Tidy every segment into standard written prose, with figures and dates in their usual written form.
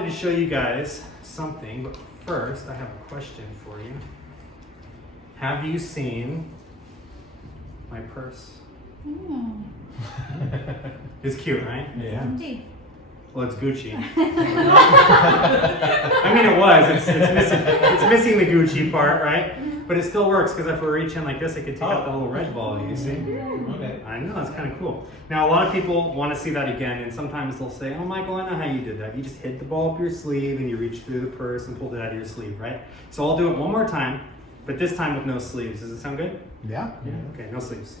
wanted to show you guys something, but first I have a question for you. Have you seen my purse? Mm. It's cute, right? Yeah. Indeed. Well, it's Gucci. I mean, it was. It's missing the Gucci part, right? But it still works because if we reach in like this, it could take out the little red ball, you see? Okay. I know, that's kind of cool. Now, a lot of people want to see that again, and sometimes they'll say, oh, Michael, I know how you did that. You just hid the ball up your sleeve, and you reached through the purse and pulled it out of your sleeve, right? So I'll do it one more time, but this time with no sleeves. Does it sound good? Yeah. Yeah. Okay, no sleeves.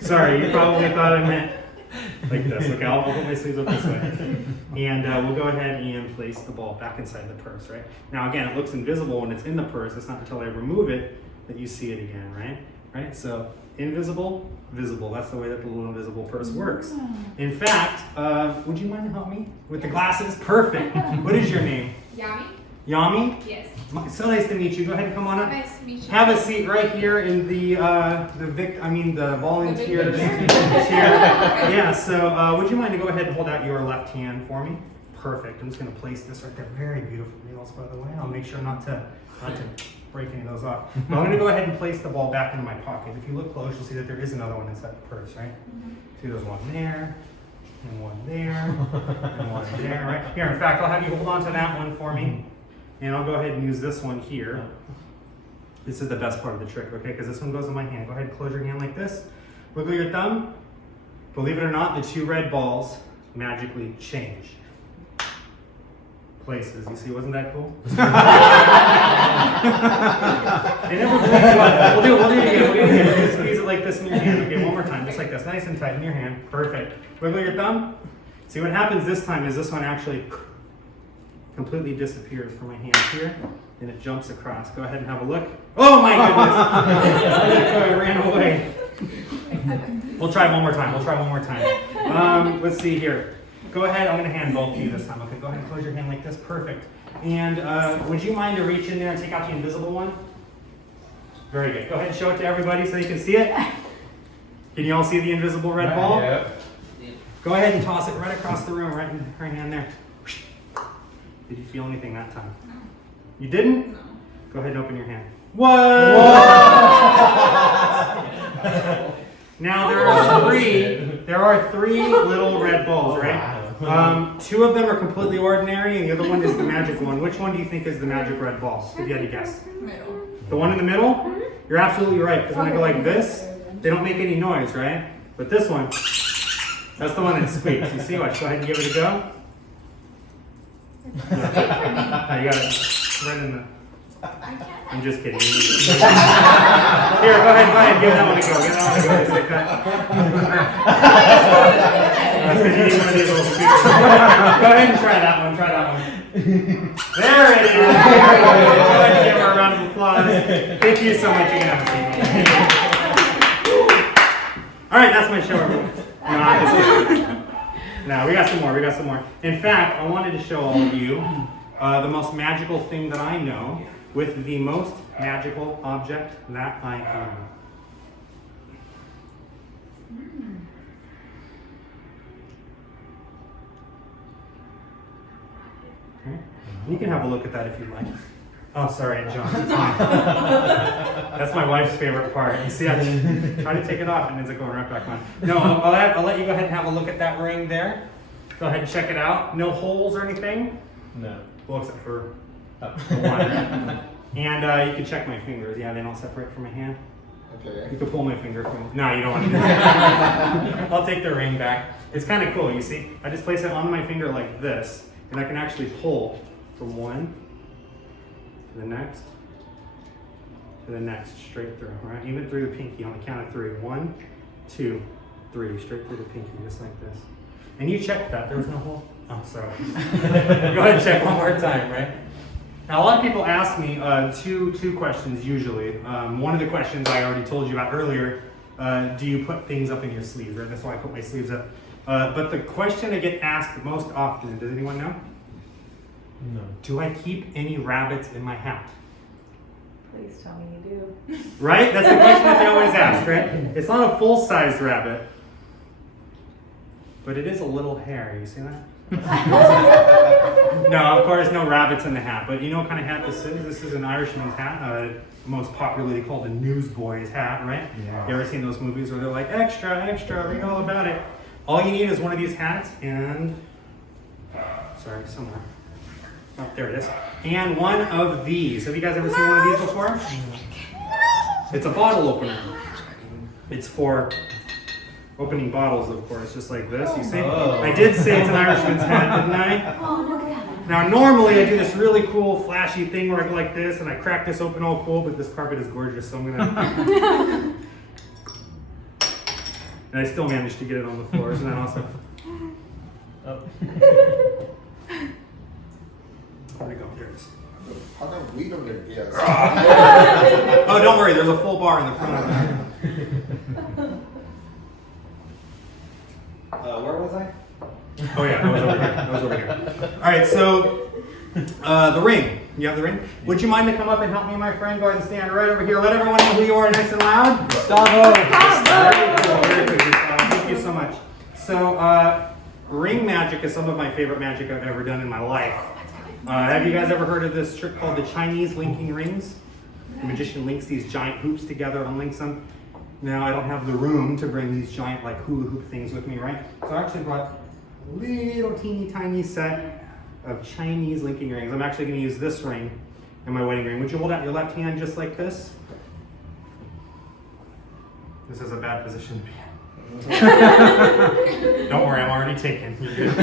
Sorry, you probably thought I meant like this. Okay, I'll put my sleeves up this way. And we'll go ahead and place the ball back inside the purse, right? Now again, it looks invisible when it's in the purse. It's not until I remove it that you see it again, right? Right? So invisible, visible. That's the way that the little invisible purse works. In fact, would you mind to help me with the glasses? Perfect. What is your name? Yami? Yami? Yes. So nice to meet you. Go ahead and come on up. Nice to meet you. Have a seat right here in the volunteer chair. Yeah. So would you mind to go ahead and hold out your left hand for me? Perfect. I'm just going to place this right there. Very beautiful nails, by the way. I'll make sure not to break any of those off. But I'm going to go ahead and place the ball back into my pocket. If you look close, you'll see that there is another one inside the purse, right? See, there's one there, and one there, and one there, right? Here, in fact, I'll have you hold on to that one for me. And I'll go ahead and use this one here. This is the best part of the trick, okay? Because this one goes in my hand. Go ahead and close your hand like this. Wiggle your thumb. Believe it or not, the two red balls magically change places. You see, wasn't that cool? And then we'll do it again. We'll just squeeze it like this in your hand. Okay, one more time, just like this. Nice and tight in your hand. Perfect. Wiggle your thumb. See, what happens this time is this one actually completely disappears from my hand here, and it jumps across. Go ahead and have a look. Oh my goodness! I ran away. We'll try one more time. Let's see here. Go ahead. I'm going to hand both to you this time. Okay, go ahead and close your hand like this. Perfect. And would you mind to reach in there and take out the invisible one? Very good. Go ahead and show it to everybody so you can see it. Can you all see the invisible red ball? Yeah. Go ahead and toss it right across the room, right in her hand there. Did you feel anything that time? No. You didn't? No. Go ahead and open your hand. What? Now there are three little red balls, right? Two of them are completely ordinary, and the other one is the magic one. Which one do you think is the magic red ball? If you had to guess. Middle. The one in the middle? You're absolutely right, because when I go like this, they don't make any noise, right? But this one, that's the one that squeaks. You see? Watch. Go ahead and give it a go. No, you got it right in the. I can't. I'm just kidding. Here, go ahead, give that one a go. Just like that. That's because you need one of these little speakers. Go ahead and try that one. There it is. Go ahead and give her a round of applause. Thank you so much. You can have a seat. All right, that's my show, everyone. No, we got some more. In fact, I wanted to show all of you the most magical thing that I know with the most magical object that I own. Okay. You can have a look at that if you like. Oh, sorry, John. It's fine. That's my wife's favorite part. You see, I try to take it off and it ends up going right back on. No, I'll let you go ahead and have a look at that ring there. Go ahead and check it out. No holes or anything? No. Well, except for the one. And you can check my fingers. Yeah, they don't separate from my hand. Okay. You can pull my finger from. No, you don't want to do that. I'll take the ring back. It's kind of cool. You see, I just place it on my finger like this, and I can actually pull from one to the next, straight through. All right, even through the pinky on the count of 3. 1, 2, 3, straight through the pinky, just like this. And you checked that. There was no hole. Oh, sorry. Go ahead and check one more time, right? Now, a lot of people ask me two questions usually. One of the questions I already told you about earlier, do you put things up in your sleeves, right? That's why I put my sleeves up. But the question I get asked most often, does anyone know? No. Do I keep any rabbits in my hat? Please tell me you do. Right? That's the question that they always ask, right? It's not a full-sized rabbit, but it is a little hare. You see that? No, of course, no rabbits in the hat. But you know what kind of hat this is? This is an Irishman's hat, most popularly called a newsboy's hat, right? Yeah. You ever seen those movies where they're like, extra, extra, read all about it? All you need is one of these hats and, sorry, somewhere. Oh, there it is. And one of these. Have you guys ever seen one of these before? It's a bottle opener. It's for opening bottles, of course, just like this. You see? Oh. I did say it's an Irishman's hat, didn't I? Oh, look at that. Now, normally I do this really cool, flashy thing where I go like this and I crack this open all cool, but this carpet is gorgeous, so I'm gonna. And I still managed to get it on the floor. Isn't that awesome? Oh. Where'd it go? There it is. How come we don't get yes? Oh, don't worry, there's a full bar in the front of that. Where was I? Oh yeah, that was over here. That was over here. All right, so the ring. You have the ring? Would you mind to come up and help me, my friend? Go ahead and stand right over here. Let everyone know who you are, nice and loud. Gustavo! Very cool, very good, Gustavo. Thank you so much. So, ring magic is some of my favorite magic I've ever done in my life. Have you guys ever heard of this trick called the Chinese linking rings? The magician links these giant hoops together, unlinks them. Now, I don't have the room to bring these giant like hula hoop things with me, right? So I actually brought a little teeny tiny set of Chinese linking rings. I'm actually going to use this ring and my wedding ring. Would you hold out your left hand just like this? This is a bad position to be in. Don't worry, I'm already taken. You're good.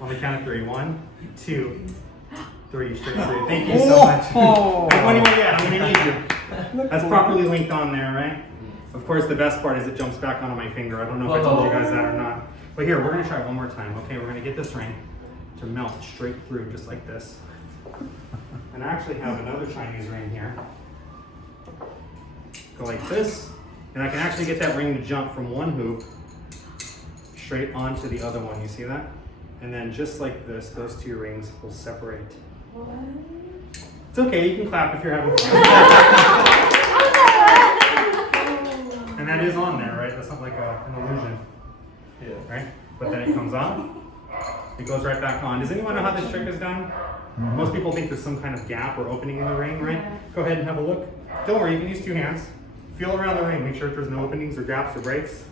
On the count of 3. 1, 2, 3. Straight through. Thank you so much. Don't go anywhere yet. I'm going to need you. That's properly linked on there, right? Of course, the best part is it jumps back onto my finger. I don't know if I told you guys that or not. But here, we're going to try one more time. Okay, we're going to get this ring to melt straight through, just like this. And I actually have another Chinese ring here. Go like this. And I can actually get that ring to jump from one hoop straight onto the other one. You see that? And then just like this, those two rings will separate. What? It's okay, you can clap if you're having fun. And that is on there, right? That's not like an illusion. Yeah. Right? But then it comes on. It goes right back on. Does anyone know how this trick is done? Mm-hmm. Most people think there's some kind of gap or opening in the ring, right? Go ahead and have a look. Don't worry, you can use 2 hands. Feel around the ring. Make sure there's no openings or gaps or breaks.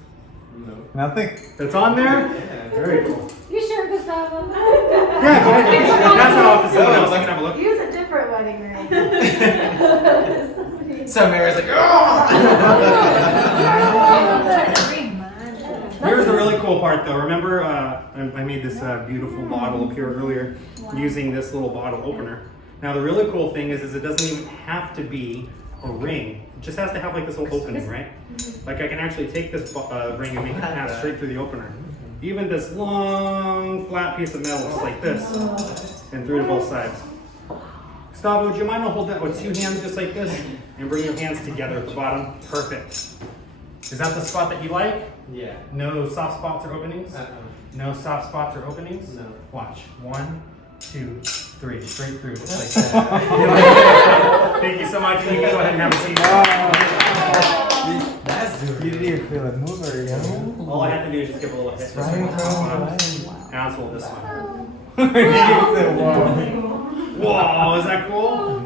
No. Nothing. It's on there? Yeah. Very cool. You sure, Gustavo? Yeah, go ahead. That's how office someone else can have a look. Use a different wedding ring. So Mary's like, oh! Here's the really cool part though. Remember, I made this beautiful bottle up here earlier using this little bottle opener. Now the really cool thing is it doesn't even have to be a ring. It just has to have like this little opening, right? Like I can actually take this ring and make it pass straight through the opener. Even this long flat piece of metal just like this and through to both sides. Gustavo, would you mind to hold that with 2 hands just like this and bring your hands together at the bottom? Perfect. Is that the spot that you like? Yeah. No soft spots or openings? Uh-uh. No soft spots or openings? No. Watch. 1, 2, 3. Straight through, just like that. Thank you so much. And you can go ahead and have a seat. That's You didn't feel it move or you All I have to do is just give a little hit. This one. And I'll hold this one. Whoa, is that cool?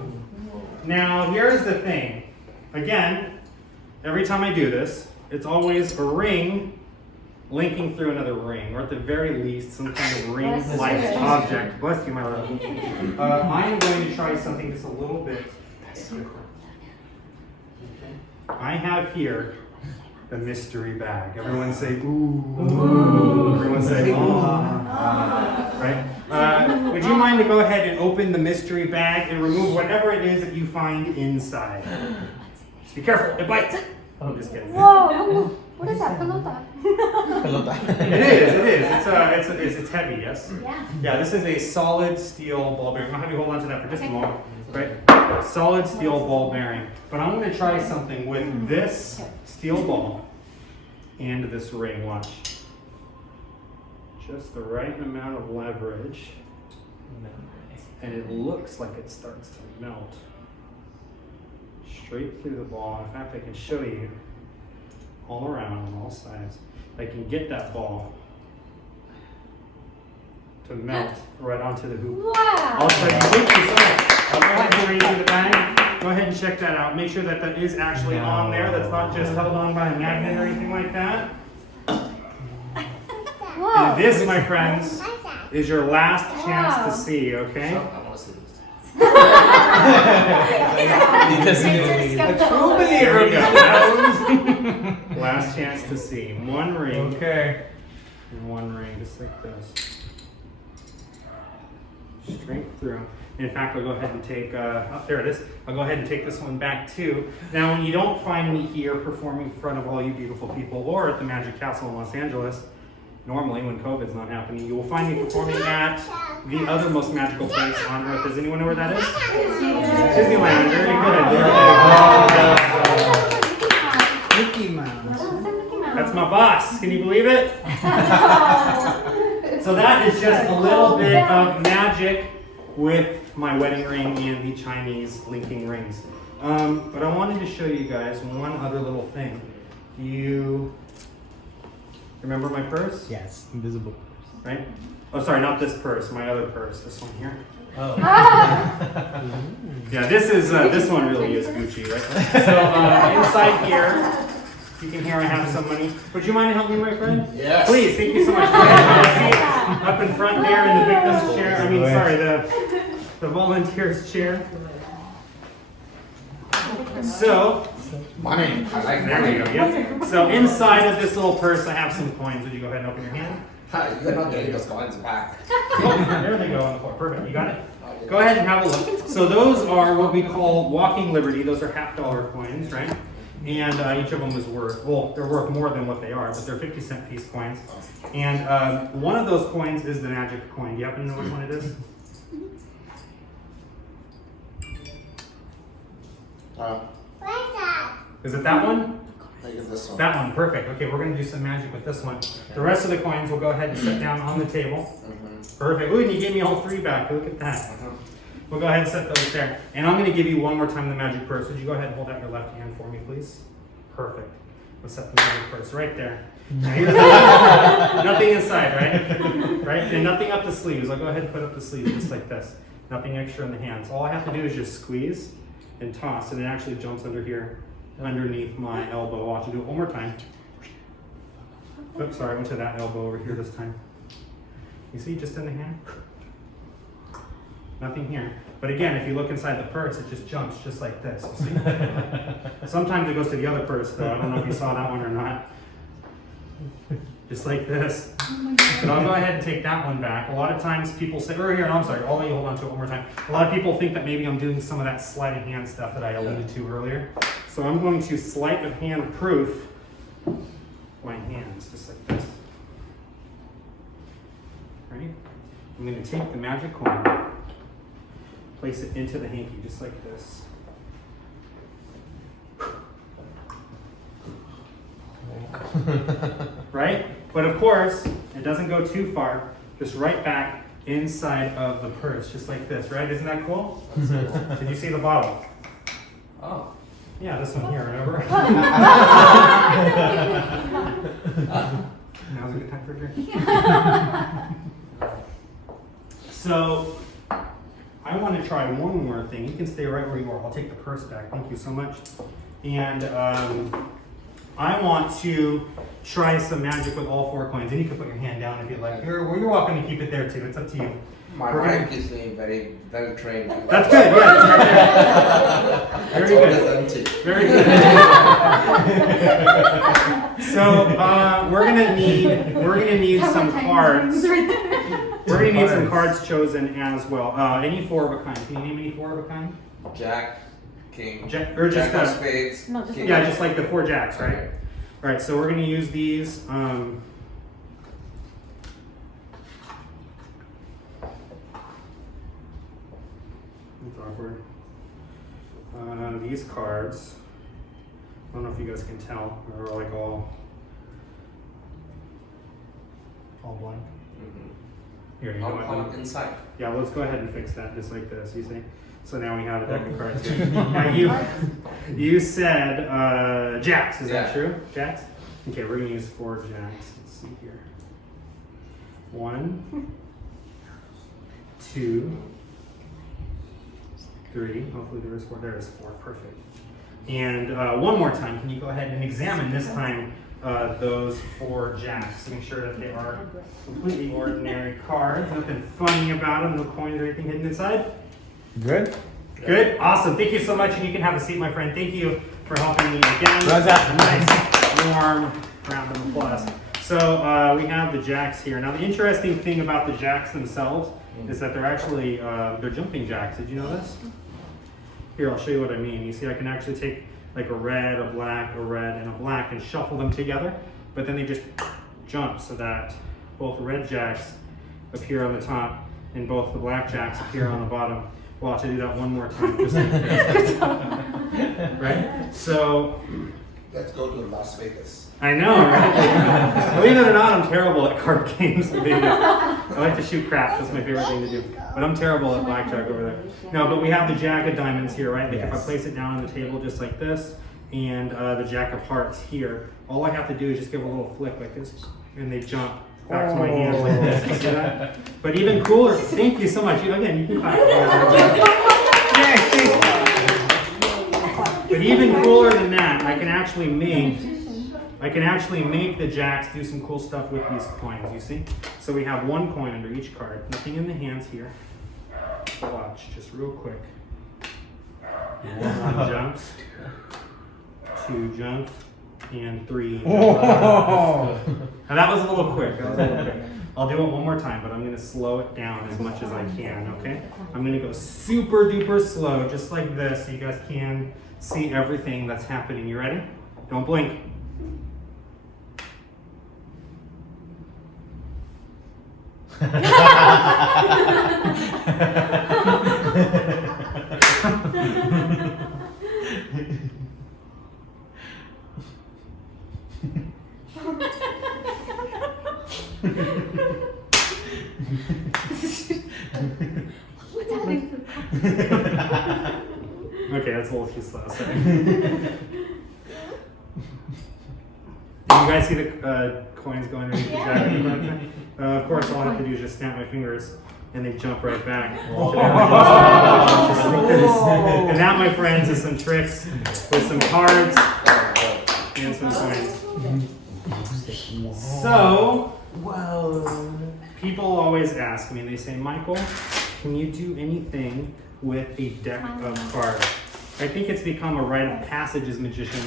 Now, here's the thing. Again, every time I do this, it's always a ring linking through another ring, or at the very least, some kind of ring-like object. Bless you, my love. I am going to try something just a little bit different. Okay. I have here the mystery bag. Everyone say, ooh. Ooh. Everyone say, right? Would you mind to go ahead and open the mystery bag and remove whatever it is that you find inside? Just be careful, it bites. I'm just kidding. Whoa! What is that? Pelota? It is. It's heavy, yes? Yeah. Yeah, this is a solid steel ball bearing. I'm going to have you hold on to that for just a moment. Right? Solid steel ball bearing. But I'm going to try something with this steel ball and this ring. Watch. Just the right amount of leverage. And it looks like it starts to melt. straight through the ball. In fact, I can show you all around on all sides. I can get that ball to melt right onto the hoop. Wow. I'll show you. Thank you so much. I'll go ahead and bring it to the bag. Go ahead and check that out. Make sure that that is actually on there. That's not just held on by a magnet or anything like that. Whoa. And this, my friends, is your last chance Wow. to see, okay? I want to see this. Because It's got the whole- Here we go. Last chance to see. One ring Okay. and one ring, just like this. Straight through. In fact, I'll go ahead and take, oh, there it is. I'll go ahead and take this one back too. Now, when you don't find me here performing in front of all you beautiful people or at the Magic Castle in Los Angeles, normally when COVID's not happening, you will find me performing at the other most magical place on earth. Does anyone know where that is? Disneyland. Very good. Mickey Mouse. That's my boss. Can you believe it? So that is just a little bit of magic with my wedding ring and the Chinese linking rings. But I wanted to show you guys one other little thing. Do you remember my purse? Yes, invisible purse. Right? Oh, sorry, not this purse. My other purse. This one here. Oh. Yeah, this one really is Gucci, right? So inside here, you can hear I have some money. Would you mind helping me, my friend? Yes. Please, thank you so much. Go ahead and have a seat up in front there in the victim's chair. I mean, sorry, the volunteer's chair. So, Money. I like there money. we go. Yep. So inside of this little purse, I have some coins. Would you go ahead and open your hand? Hi, you're not getting those coins back. Oh, there they go on the floor. Perfect. You got it? Go ahead and have a look. So those are what we call walking liberty. Those are $50 coins, right? And each of them is worth, well, they're worth more than what they are, but they're 50-cent piece coins. And one of those coins is the magic coin. Do you happen to know which one it is? Is it that one? I think it's this one. That one, perfect. Okay, we're gonna do some magic with this one. The rest of the coins we'll go ahead and set down on the table. Perfect. Ooh, and you gave me all 3 back. Look at that. We'll go ahead and set those there. And I'm gonna give you one more time the magic purse. Would you go ahead and hold out your left hand for me, please? Perfect. We'll set the magic purse right there. Now here's nothing inside, right? Right? And nothing up the sleeves. I'll go ahead and put up the sleeves just like this. Nothing extra in the hands. All I have to do is just squeeze and toss, and it actually jumps under here, underneath my elbow. Watch it do it one more time. Oops, sorry, I went to that elbow over here this time. You see, just in the hand? Nothing here. But again, if you look inside the purse, it just jumps just like this, you see? Sometimes it goes to the other purse though. I don't know if you saw that one or not. Just like this. But I'll go ahead and take that one back. A lot of times people say, or here, no, I'm sorry, I'll let you hold on to it one more time. A lot of people think that maybe I'm doing some of that sleight of hand stuff that I alluded to earlier. So I'm going to sleight of hand proof my hands, just like this. Right? I'm going to take the magic coin, place it into the hanky, just like this. Right? But of course, it doesn't go too far, just right back inside of the purse, just like this, right? Isn't that cool? Did you see the bottle? Oh. Yeah, this one here, remember? Now's a good time for a drink. So, I want to try one more thing. You can stay right where you are. I'll take the purse back. Thank you so much. And I want to try some magic with all 4 coins. And you can put your hand down if you'd like. You're welcum to keep it there too. It's up to you. My We're wife gonna- gives me very well trained. That's good. Yeah, it's right there. Very good. Very good. So we're gonna need some cards. We're gonna need some cards chosen as well. Any 4 of a kind. Can you name any 4 of a kind? Jack, King, Or just Jack of Spades. No, just King. yeah, just like the 4 jacks, right? Okay. All right. So we're gonna use these. It's awkward. These cards. I don't know if you guys can tell. They're like all blank. Mhm. Here, you know How what? inside? Yeah, let's go ahead and fix that just like this. You see? So now we have a deck of cards here. Now you said jacks, is that Yeah. true? Jacks? Okay, we're gonna use 4 jacks. Let's see here. 1, 2, 3. Hopefully there is 4. There is 4. Perfect. And one more time, can you go ahead and examine this time those 4 jacks to make sure that they are completely ordinary cards. Nothing funny about them, no coins or anything hidden inside. Good? Good, awesome. Thank you so much, and you can have a seat, my friend. Thank you for helping me again. How's that? A nice, warm round of applause. So we have the jacks here. Now, the interesting thing about the jacks themselves is that they're actually they're jumping jacks. Did you know this? Here, I'll show you what I mean. You see, I can actually take like a red, a black, a red, and a black, and shuffle them together. But then they just jump so that both red jacks appear on the top and both the black jacks appear on the bottom. Well, I'll have to do that one more time. Just like this. Right? So, Let's go to Las Vegas. I know, right? Believe it or not, I'm terrible at card games. I like to shoot craps. That's my favorite thing to do. But I'm terrible at blackjack over there. No, but we have the jack of diamonds here, right? Like if I place it down on the table just like this, and the jack of hearts here, all I have to do is just give a little flick like this, and they jump back to my hands like this. You see that? But even cooler, thank you so much. Again, you can clap. But even cooler than that, I can actually make the jacks do some cool stuff with these coins, you see? So we have 1 coin under each card, nothing in the hands here. Watch, just real quick. 1 jumps, 2 jumps, and 3 jumps. Now that was a little quick, I'll do it one more time, but I'm gonna slow it down as much as I can, okay? I'm gonna go super duper slow, just like this, so you guys can see everything that's happening. You ready? Don't blink. What's happening? Okay, that's a little too slow. Sorry. Did you guys see the coins going underneath the jacket? Of course, all I have to do is just snap my fingers and they jump right back. And that, my friends, is some tricks with some cards and some coins. So, people always ask me, they say, Michael, can you do anything with a deck of cards? I think it's become a rite of passage as magicians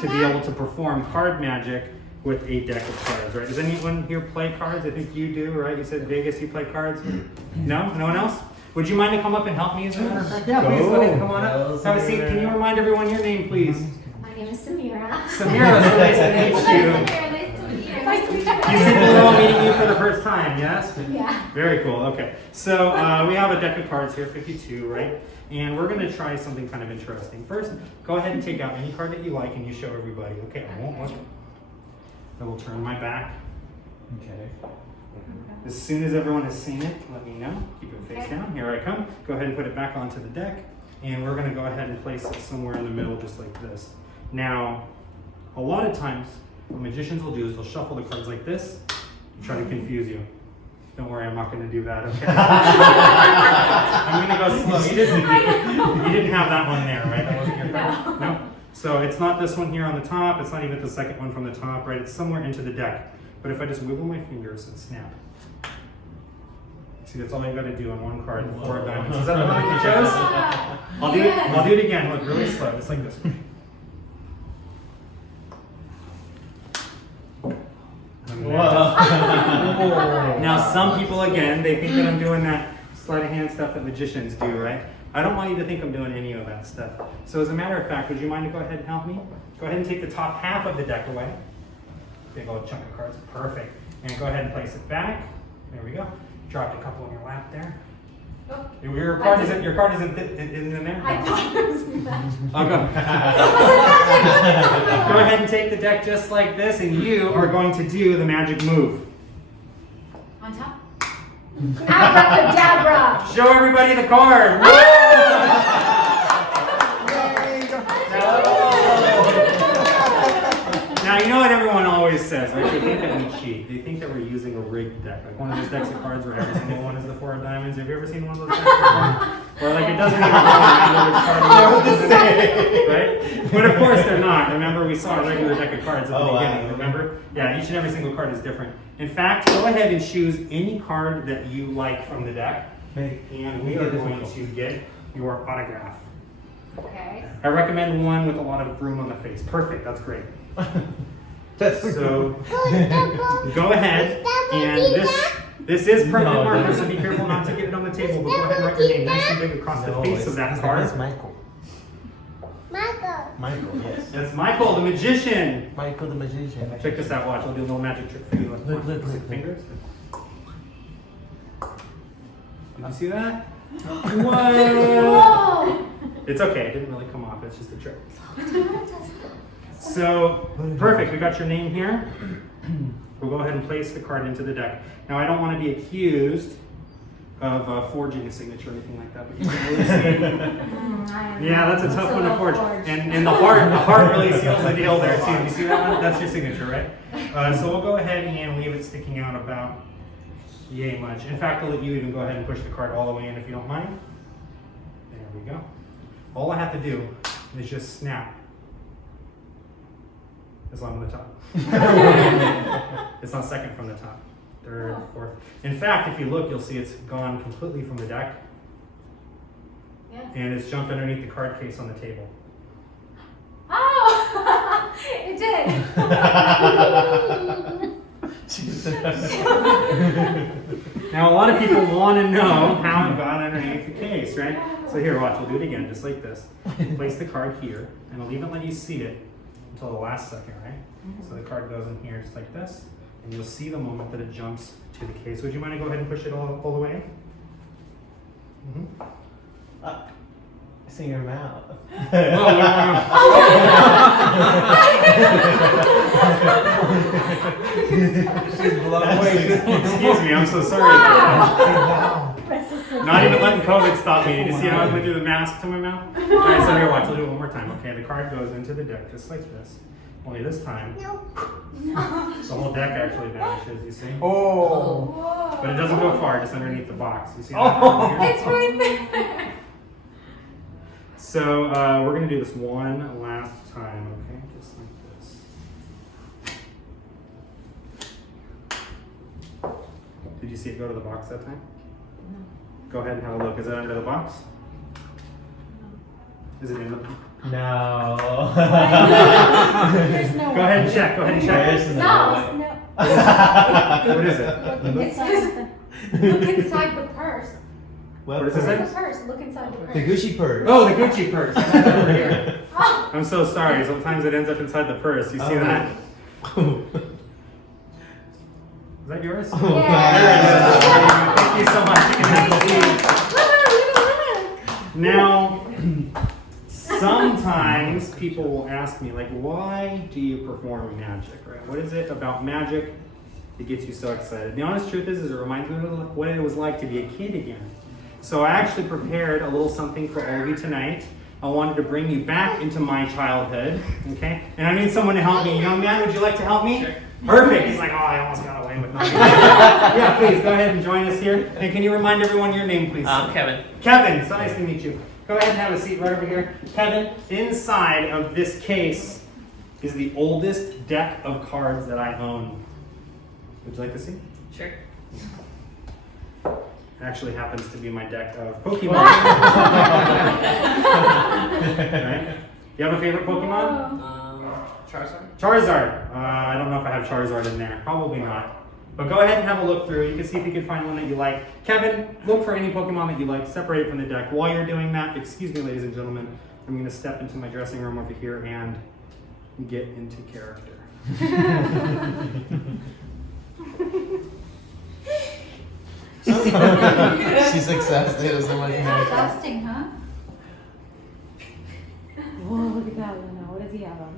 to be able to perform card magic with a deck of cards, right? Does anyone here play cards? I think you do, right? You said Vegas, you play cards? No? No one else? Would you mind to come up and help me as a matter of fact? Yeah, please go ahead and come on up. Have a seat. Can you remind everyone your name, please? My name is Samira. Samira, so nice to meet you. Nice to meet you. Nice to meet you. You said we're all meeting you for the first time, yes? Yeah. Very cool, okay. So we have a deck of cards here, 52, right? And we're gonna try something kind of interesting. First, go ahead and take out any card that you like and you show everybody. Okay, I won't look. I will turn my back. Okay. As soon as everyone has seen it, let me know. Keep your face down. Here I come. Go ahead and put it back onto the deck. And we're gonna go ahead and place it somewhere in the middle, just like this. Now, a lot of times, what magicians will do is they'll shuffle the cards like this to try to confuse you. Don't worry, I'm not gonna do that, okay? I'm gonna go slow. You didn't have that one there, right? That wasn't your card? No. So it's not this one here on the top. It's not even the second one from the top, right? It's somewhere into the deck. But if I just wiggle my fingers and snap. See, that's all you gotta do on one card, 4 diamonds. Is that the one that you chose? I'll do it again. Look, really slow. It's like this. Now, some people, again, they think that I'm doing that sleight of hand stuff that magicians do, right? I don't want you to think I'm doing any of that stuff. So as a matter of fact, would you mind to go ahead and help me? Go ahead and take the top half of the deck away. Big old chunk of cards, perfect. And go ahead and place it back. There we go. Dropped a couple on your lap there. Oh. Your card isn't in there? I thought it was magic. I'll go. Go ahead and take the deck just like this, and you are going to do the magic move. On top? Abracadabra. Show everybody the card. Now, you know what everyone always says, right? They think that we cheat. They think that we're using a rigged deck. Like one of those decks of cards where every single one is the 4 of diamonds. Have you ever seen one of those decks before? Where like it doesn't even go around which card it is, right? But of course they're not. Remember, we saw a regular deck of cards at the beginning, remember? Yeah, each and every single card is different. In fact, go ahead and choose any card that you like from the deck, and we are going to get your autograph. Okay. I recommend one with a lot of room on the face. Perfect, that's great. So go ahead, and this is permanent marker, so be careful not to get it on the table, but go ahead and write your name nice and big across the face of that card. It's Michael. Michael, yes. That's Michael, the magician. Michael the magician. Check this out, watch, I'll do a little magic trick for you. Look. Fingers. Did you see that? Whoa! It's okay, it didn't really come off, it's just a trick. So, perfect, we got your name here. We'll go ahead and place the card into the deck. Now, I don't want to be accused of forging a signature or anything like that, but you can really see. Yeah, that's a tough one to forge. And the heart really seals the deal there too. You see that one? That's your signature, right? So we'll go ahead and leave it sticking out about yay much. In fact, I'll let you even go ahead and push the card all the way in if you don't mind. There we go. All I have to do is just snap. As long as the top. It's not second from the top. Third, fourth. In fact, if you look, you'll see it's gone completely from the deck. Yeah. And it's jumped underneath the card case on the table. Oh! It did. Now, a lot of people want to know how it got underneath the case, right? So here, watch, we'll do it again, just like this. Place the card here, and I'll even let you see it until the last second, right? So the card goes in here just like this, and you'll see the moment that it jumps to the case. Would you mind to go ahead and push it all the way in? It's in your mouth. She's blown away. Excuse me, I'm so sorry. Not even letting COVID stop me. Did you see how I went through the mask to my mouth? Alright, so here, watch, we'll do it one more time. Okay, the card goes into the deck just like this. Only this time, the whole deck actually vanishes, you see? Oh. But it doesn't go far, just underneath the box. You see that? It's right there. So we're going to do this one last time, okay? Just like this. Did you see it go to the box that time? No. Go ahead and have a look. Is it under the box? Is it in the box? No. There's no Go ahead and check. Go ahead and check. There's No. What is it? Look inside the purse. What What does it say? The purse. Look inside the purse. The Gucci purse. Oh, the Gucci purse. It's over here. Oh. I'm so sorry. Sometimes it ends up inside the purse. You see that? Is that yours? Oh, Yeah. Thank you so much. You can have the lead. Now, sometimes people will ask me, like, why do you perform magic, right? What is it about magic that gets you so excited? The honest truth is it reminds me of what it was like to be a kid again. So I actually prepared a little something for all of you tonight. I wanted to bring you back into my childhood, okay? And I need someone to help me. Young man, would you like to help me? Sure. Perfect. He's like, oh, I almost got away with nothing. Yeah, please, go ahead and join us here. And can you remind everyone your name, please? Kevin. Kevin, so nice to meet you. Go ahead and have a seat right over here. Kevin, inside of this case is the oldest deck of cards that I own. Would you like to see? Sure. It actually happens to be my deck of Pokemon. Right? You have a favorite Pokemon? Charizard. Charizard. I don't know if I have Charizard in there. Probably not. But go ahead and have a look through. You can see if you can find one that you like. Kevin, look for any Pokemon that you like. Separate it from the deck. While you're doing that, excuse me, ladies and gentlemen, I'm going to step into my dressing room over here and get into character. She's exhausted so much. Exhausting, huh? Whoa, look at that one now. What does he have on?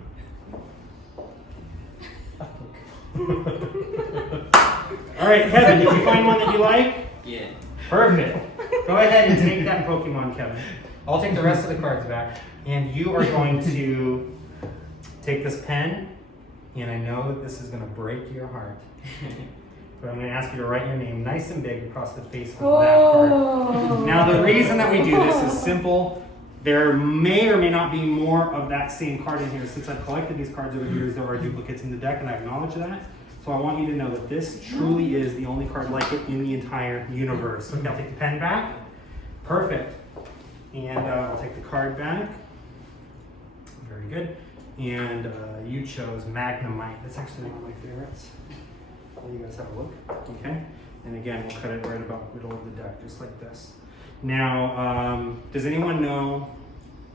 All right, Kevin, did you find one that you like? Yeah. Perfect. Go ahead and take that Pokemon, Kevin. I'll take the rest of the cards back. And you are going to take this pen, and I know that this is going to break your heart. But I'm going to ask you to write your name nice and big across the face of that card. Oh. Now, the reason that we do this is simple. There may or may not be more of that same card in here. Since I've collected these cards over the years, there are duplicates in the deck, and I acknowledge that. So I want you to know that this truly is the only card like it in the entire universe. Okay, I'll take the pen back. Perfect. And I'll take the card back. Very good. And you chose Magnemite. That's actually one of my favorites. Let you guys have a look. Okay. And again, we'll cut it right about the middle of the deck, just like this. Now, does anyone know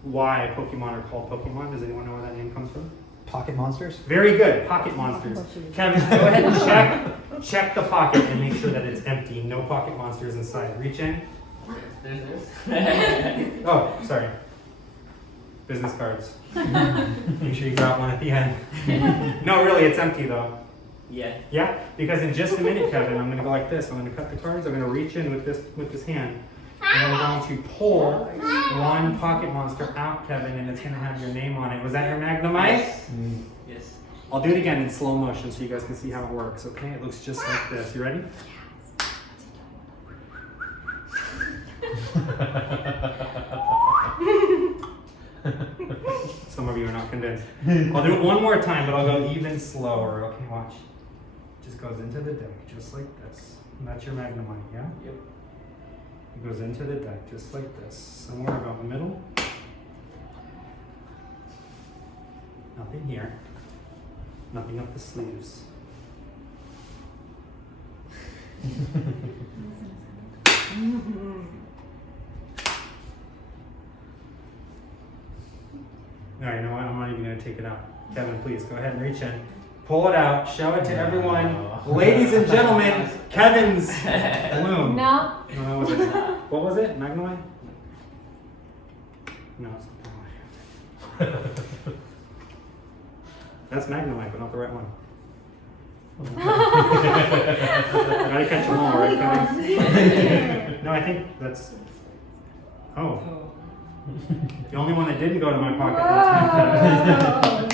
why Pokemon are called Pokemon? Does anyone know where that name comes from? Pocket monsters? Very good, pocket monsters. Kevin, go ahead and check the pocket and make sure that it's empty. No pocket monsters inside. Reach in. There's this. Oh, sorry. Business cards. Make sure you got one at the end. No, really, it's empty though. Yeah. Yeah, because in just a minute, Kevin, I'm going to go like this. I'm going to cut the cards. I'm going to reach in with this hand. And I'm going to pull one pocket monster out, Kevin, and it's going to have your name on it. Was that your Magnemite? Yes. I'll do it again in slow motion so you guys can see how it works, okay? It looks just like this. You ready? Some of you are not convinced. I'll do it one more time, but I'll go even slower. Okay, watch. Just goes into the deck, just like this. And that's your Magnemite, yeah? Yep. It goes into the deck, just like this. Somewhere about the middle. Nothing here. Nothing up the sleeves. No, you know what? I'm not even going to take it out. Kevin, please go ahead and reach in. Pull it out. Show it to everyone. Ladies and gentlemen, Kevin's bloom. No. No, that wasn't. What was it? Magnemite? No, it's not Magnemite. That's Magnemite, but not the right one. I gotta catch them all, right, Kevin? No, I think that's. Oh. The only one that didn't go to my pocket that time.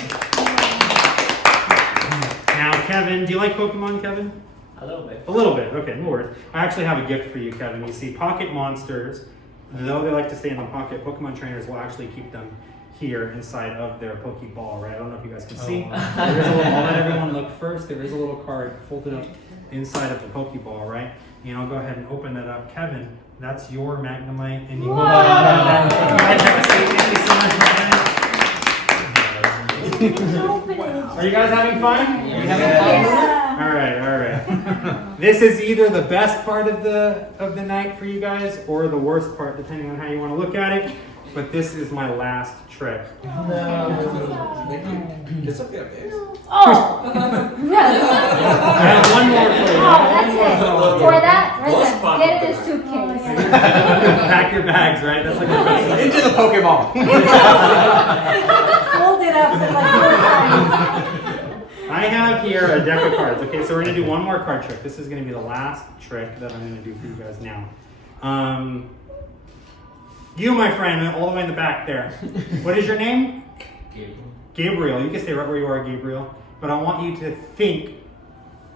Now, Kevin, do you like Pokemon, Kevin? A little bit. A little bit, okay, no worries. I actually have a gift for you, Kevin. You see, pocket monsters, though they like to stay in the pocket, Pokemon trainers will actually keep them here inside of their Pokeball, right? I don't know if you guys can see. There is a little, I'll let everyone look first. There is a little card folded up inside of the Pokeball, right? And I'll go ahead and open that up. Kevin, that's your Magnemite, and you will have that. Go ahead and have a seat. Thank you so much, Kevin. Are you guys having fun? Are you having fun? Yeah. All right, all right. This is either the best part of the night for you guys or the worst part, depending on how you want to look at it. But this is my last trick. It's okay, babe. Oh. I have one more for you. Oh, that's it. For that, Close listen, pocket. get in a suitcase. Pack your bags, right? That's like the best. Into the Pokeball. Fold it up in like 4 times. I have here a deck of cards. Okay, so we're gonna do one more card trick. This is gonna be the last trick that I'm gonna do for you guys now. You, my friend, all the way in the back there. What is your name? Gabriel. Gabriel. You can stay right where you are, Gabriel. But I want you to think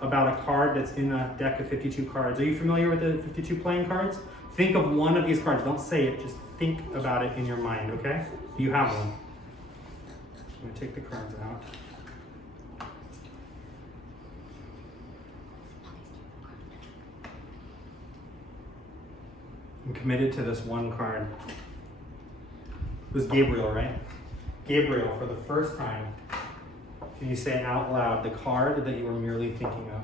about a card that's in a deck of 52 cards. Are you familiar with the 52 playing cards? Think of one of these cards. Don't say it. Just think about it in your mind, okay? You have one. I'm going to take the cards out. I'm committed to this one card. It was Gabriel, right? Gabriel, for the first time, can you say out loud the card that you were merely thinking of?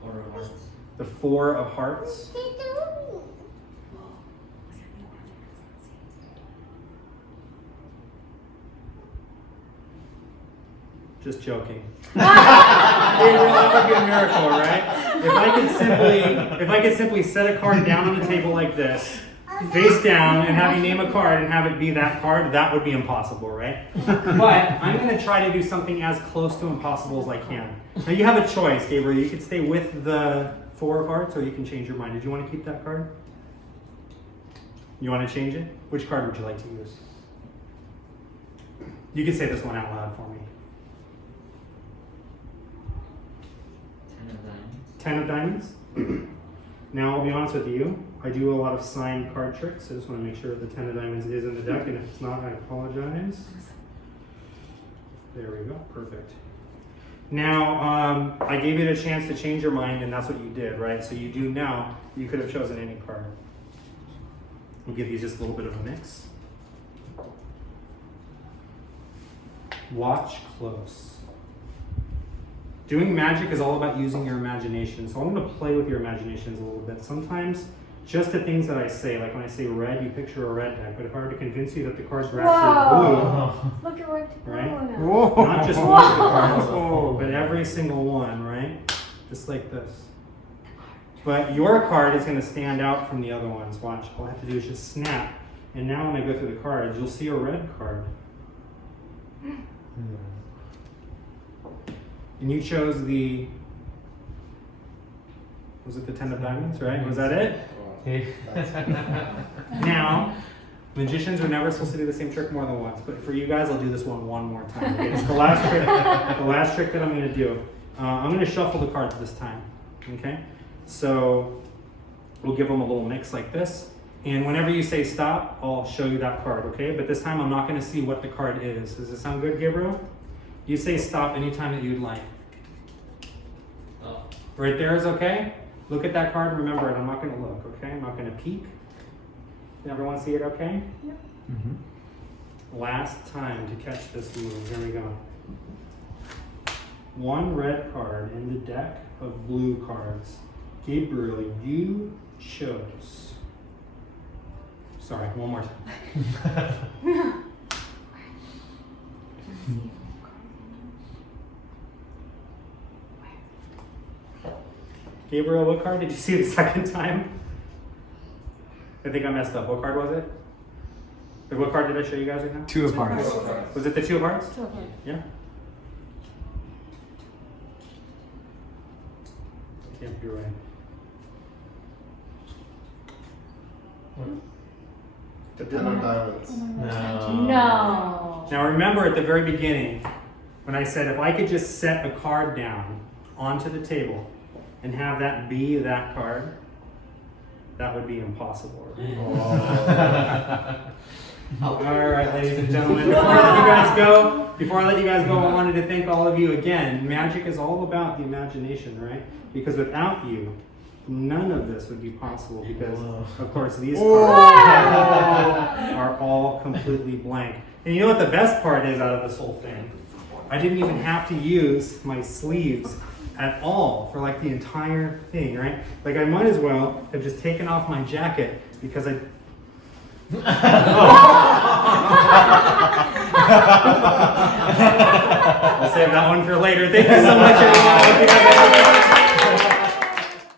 Four of Hearts. The 4 of Hearts. Just joking. Gabriel, that would be a miracle, right? If I could simply set a card down on the table like this, face down, and have you name a card and have it be that card, that would be impossible, right? But I'm going to try to do something as close to impossible as I can. Now you have a choice, Gabriel. You could stay with the 4 of hearts, or you can change your mind. Did you want to keep that card? You want to change it? Which card would you like to use? You can say this one out loud for me. 10 of diamonds. 10 of diamonds. Now, I'll be honest with you. I do a lot of signed card tricks. I just want to make sure the 10 of diamonds is in the deck, and if it's not, I apologize. There we go. Perfect. Now, I gave you a chance to change your mind, and that's what you did, right? So you do now. You could have chosen any card. We'll give you just a little bit of a mix. Watch close. Doing magic is all about using your imagination. So I'm going to play with your imaginations a little bit. Sometimes, just the things that I say, like when I say red, you picture a red deck. But if I were to convince you that the cards were actually blue, Look at where to go right? now. Whoa. Not just one of the cards, but every single one, right? Just like this. But your card is going to stand out from the other ones. Watch. All I have to do is just snap. And now when I go through the cards, you'll see a red card. And you chose the, was it the 10 of diamonds, right? Was that it? Now, magicians are never supposed to do the same trick more than once, but for you guys, I'll do this one more time. Okay, it's the last trick. The last trick that I'm going to do. I'm going to shuffle the cards this time. Okay, so we'll give them a little mix like this, and whenever you say stop, I'll show you that card. Okay, but this time I'm not going to see what the card is. Does it sound good, Gabriel? You say stop anytime that you'd like. Oh. Right there is okay. Look at that card. Remember it. I'm not going to look. Okay, I'm not going to peek. Everyone see it okay? Yep. Last time to catch this move. Here we go. One red card in the deck of blue cards. Gabriel, you chose. Sorry, one more time. Gabriel, what card did you see the second time? I think I messed up. What card was it? Like, what card did I show you guys right now? 2 of hearts. Was it the 2 of hearts? It's okay. Yeah. Can't be right. The 10 of diamonds. No. Now remember at the very beginning, when I said if I could just set a card down onto the table and have that be that card, that would be impossible. All right, ladies and gentlemen, before I let you guys go, I wanted to thank all of you again. Magic is all about the imagination, right? Because without you, none of this would be possible because, of course, these cards are all completely blank. And you know what the best part is out of this whole thing? I didn't even have to use my sleeves at all for like the entire thing, right? Like I might as well have just taken off my jacket because I... I'll save that one for later. Thank you so much, everyone.